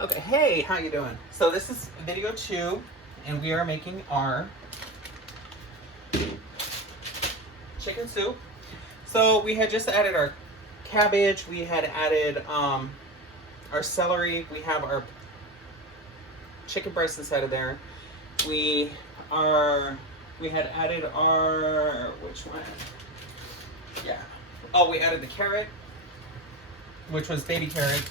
Okay, hey, how you doing? So this is video 2, and we are making our chicken soup. So we had just added our cabbage, we had added our celery, we have our chicken breast inside of there. We had added our, which one? Yeah. Oh, we added the carrot, which was baby carrot.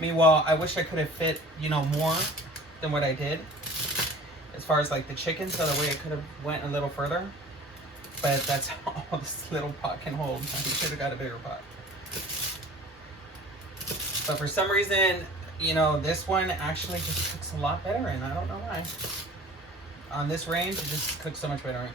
Meanwhile, I wish I could have fit, more than what I did as far as like the chicken, so that way I could have went a little further. But that's all this little pot can hold. I should have got a bigger pot. But for some reason, this one actually just cooks a lot better, and I don't know why. On this range, it just cooks so much better.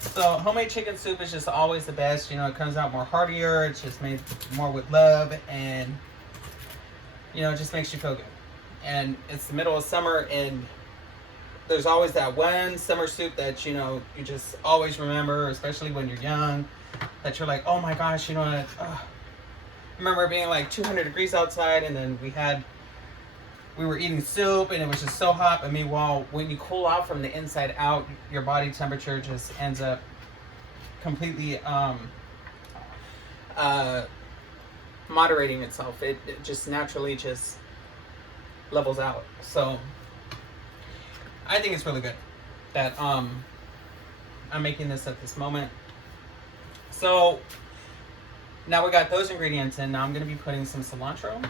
So homemade chicken soup is just always the best. It comes out more heartier. It's just made more with love, and it just makes you feel good. And it's the middle of summer, and there's always that one summer soup that you just always remember, especially when you're young, that you're like, oh my gosh, I remember being like 200 degrees outside, and then we were eating soup, and it was just so hot. But meanwhile, when you cool off from the inside out, your body temperature just ends up completely moderating itself. It just naturally just levels out. So I think it's really good that I'm making this at this moment. So now we got those ingredients in. Now I'm going to be putting some cilantro.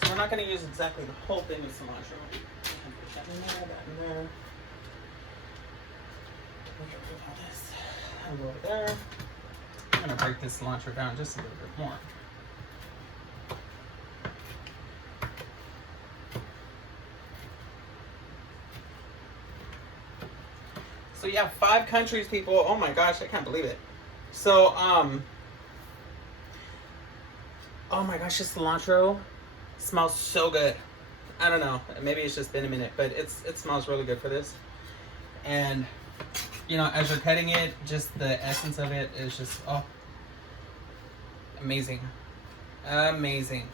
So we're not going to use exactly the whole thing of cilantro. Put that in there, that in there. I'll go over there. I'm going to break this cilantro down just a little bit more. So yeah, 5 countries, people. Oh my gosh, I can't believe it. So, oh my gosh, this cilantro smells so good. I don't know, maybe it's just been a minute, but it smells really good for this. And as you're cutting it, just the essence of it is just, oh, amazing. Amazing.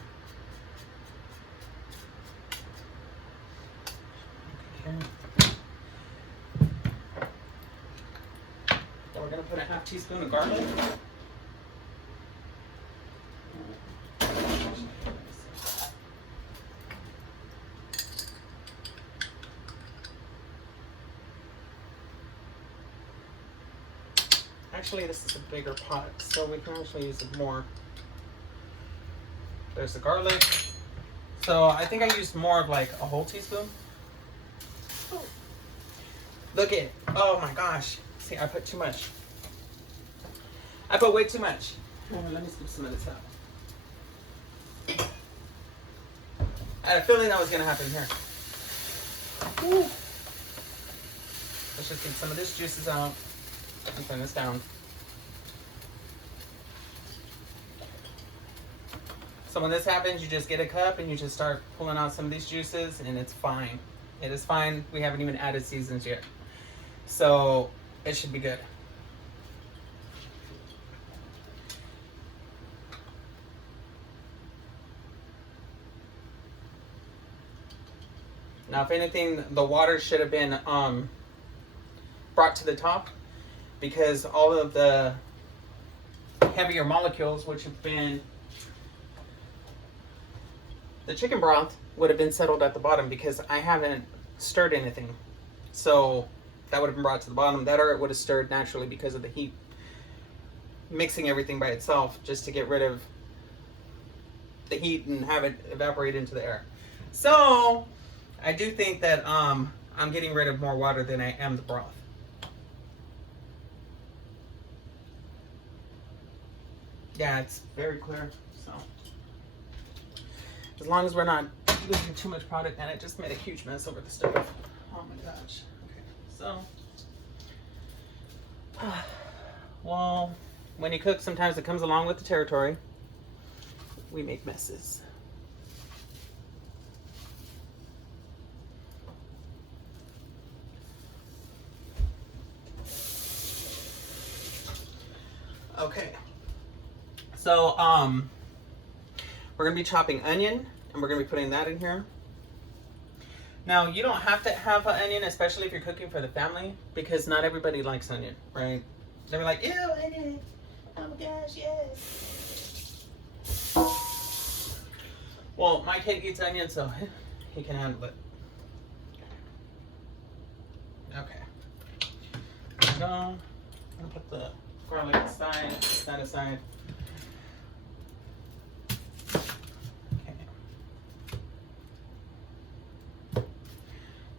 Okay. Then we're going to put a half teaspoon of garlic. Actually, this is a bigger pot, so we can actually use it more. There's the garlic. So I think I used more of like a whole teaspoon. Look at, oh my gosh. See, I put too much. I put way too much. Let me scoop some of this out. I had a feeling that was going to happen here. Woo. Let's just get some of this juices out and turn this down. So when this happens, you just get a cup and you just start pulling out some of these juices, and it's fine. It is fine. We haven't even added seasons yet. So it should be good. Now, if anything, the water should have been brought to the top, because all of the heavier molecules, which have been the chicken broth, would have been settled at the bottom, because I haven't stirred anything. So that would have been brought to the bottom. That, or it would have stirred naturally because of the heat, mixing everything by itself just to get rid of the heat and have it evaporate into the air. So I do think that I'm getting rid of more water than I am the broth. Yeah, it's very clear. So as long as we're not losing too much product, and it just made a huge mess over the stove. Oh my gosh. Okay, so well, when you cook, sometimes it comes along with the territory. We make messes. Okay. So, we're gonna be chopping onion, and we're gonna be putting that in here. Now, you don't have to have an onion, especially if you're cooking for the family, because not everybody likes onion, right? They're like, ew, onion. Oh my gosh, yes. Well, my kid eats onion, so he can handle it. Okay. There we go. I'm gonna put the garlic aside, that aside.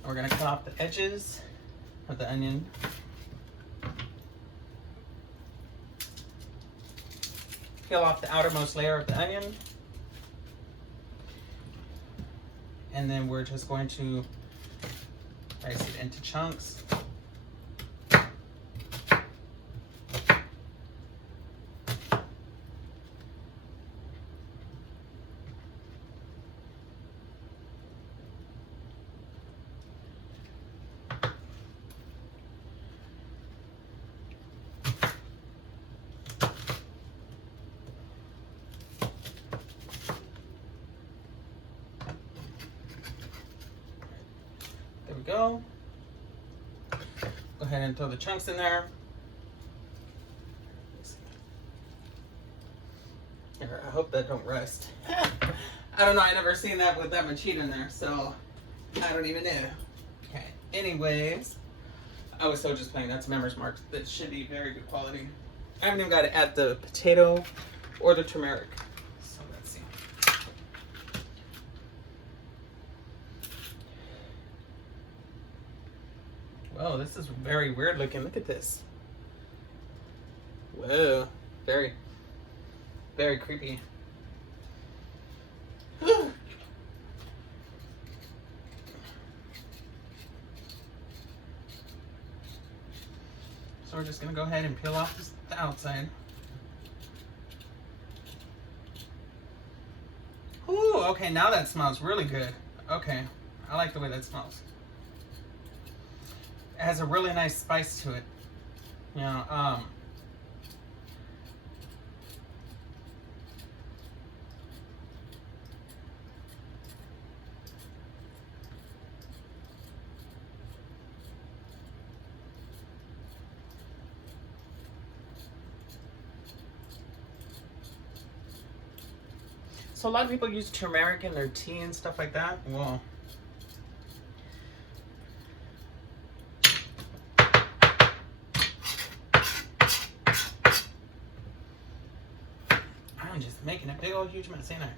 We're going to cut off the edges of the onion. Peel off the outermost layer of the onion. And then we're just going to dice it into chunks. Go ahead and throw the chunks in there. Here, I hope that don't rust. I don't know, I never seen that with that much heat in there, so I don't even know. Okay, anyways, I was so just playing. That's Member's Mark. That should be very good quality. I haven't even got to add the potato or the turmeric. So let's see. Whoa, this is very weird looking. Look at this. Whoa, very, very creepy. So we're just gonna go ahead and peel off the outside. Ooh, okay, now that smells really good. Okay, I like the way that smells. It has a really nice spice to it. You know, so a lot of people use turmeric in their tea and stuff like that. Whoa. I'm just making a big old huge mess, ain't I?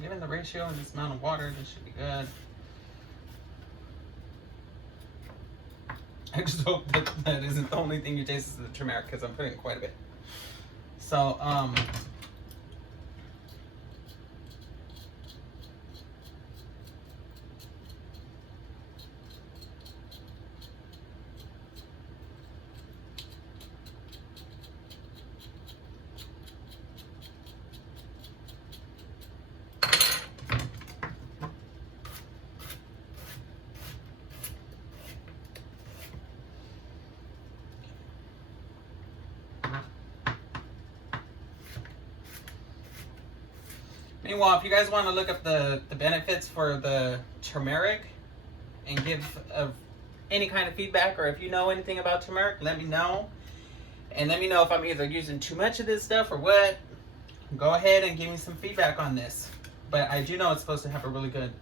Given the ratio and this amount of water, this should be good. I just hope that that isn't the only thing you taste is the turmeric, because I'm putting quite a bit. So, meanwhile, if you guys want to look up the benefits for the turmeric and give any kind of feedback, or if you know anything about turmeric, let me know. And let me know if I'm either using too much of this stuff or what. Go ahead and give me some feedback on this. But I do know it's supposed to have a really good,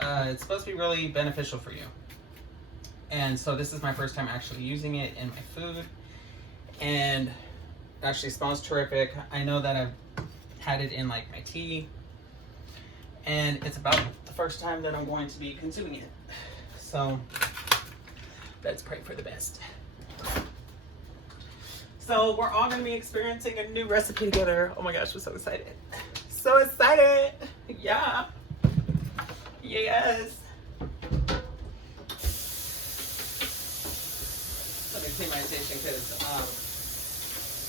it's supposed to be really beneficial for you. And so this is my first time actually using it in my food. And it actually smells terrific. I know that I've had it in like my tea. And it's about the first time that I'm going to be consuming it. So let's pray for the best. So we're all gonna be experiencing a new recipe together. Oh my gosh, we're so excited. So excited. Yeah. Yes. Let me clean my station because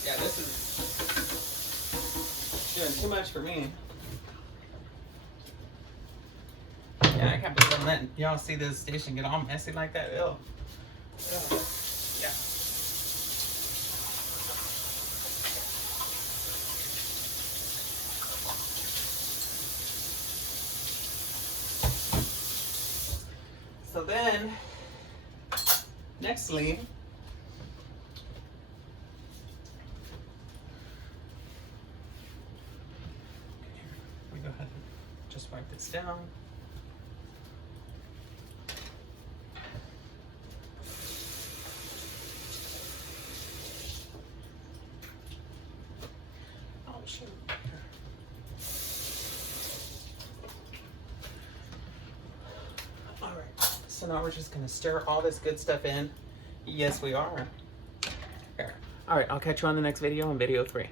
yeah, this is doing too much for me. Yeah, I can't believe I'm letting y'all see this station get all messy like that. Ew. Ew. Yeah. So then, nextly, we go ahead and just wipe this down. Oh, shoot. All right. So now we're just gonna stir all this good stuff in. Yes, we are. Here. All right, I'll catch you on the next video, on video 3.